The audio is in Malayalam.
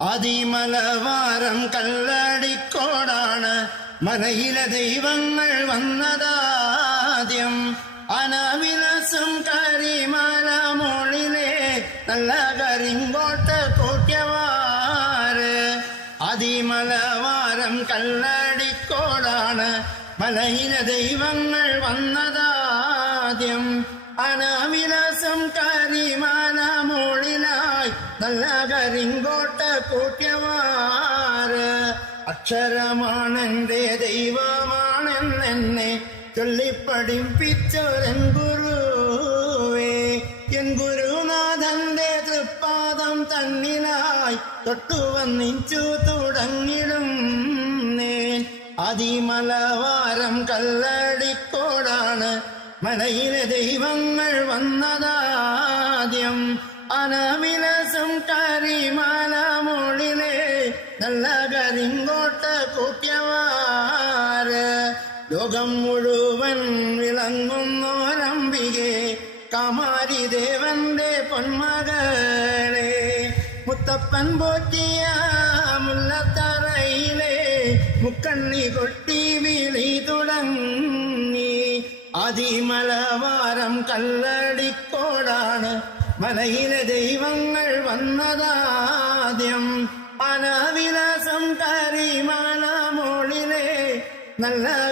അതിമലവാരം കല്ലടിക്കോടാണ് മലയിലെ ദൈവങ്ങൾ വന്നതാദ്യം. അനാവിലാസം കരിമല മോളിലെ നല്ല കരിങ്കോട്ട കൂട്ടിയവാറ്. അതിമലവാരം കല്ലടിക്കോടാണ് മലയിലെ ദൈവങ്ങൾ വന്നതാദ്യം. അനാവിലാസം കരിമല മോളിലായി നല്ല കരിങ്കോട്ട കൂട്ടിയവാറ്. അക്ഷരമാണെന്റെ ദൈവമാണെന്നെ ചൊല്ലിപ്പടിപ്പിച്ചൊരൻ ഗുരുവേ. എൻ ഗുരുനാഥന്റെ തൃപ്പാദം തന്നിലായി തൊട്ടു വന്നിച്ചു തുടങ്ങിടും നേൻ. അതിമലവാരം കല്ലടിക്കോടാണ് മലയിലെ ദൈവങ്ങൾ വന്നതാദ്യം. അനാവിലാസം കരിമല മോളിലെ നല്ല കരിങ്കോട്ട കൂട്ടിയവാറ്. ലോകം മുഴുവൻ വിളങ്ങുന്നോരംബികെ കാമാരി ദേവന്റെ പൊന്മകളെ. മുത്തപ്പൻ പോറ്റിയ മുല്ലത്തറയിലെ മുക്കണ്ണി കൊട്ടി വിളി തുടങ്ങി. അതിമലവാരം കല്ലടിക്കോടാണ് മലയിലെ ദൈവങ്ങൾ വന്നതാദ്യം. അനാവിലാസം കരിമല മോളിലെ നല്ല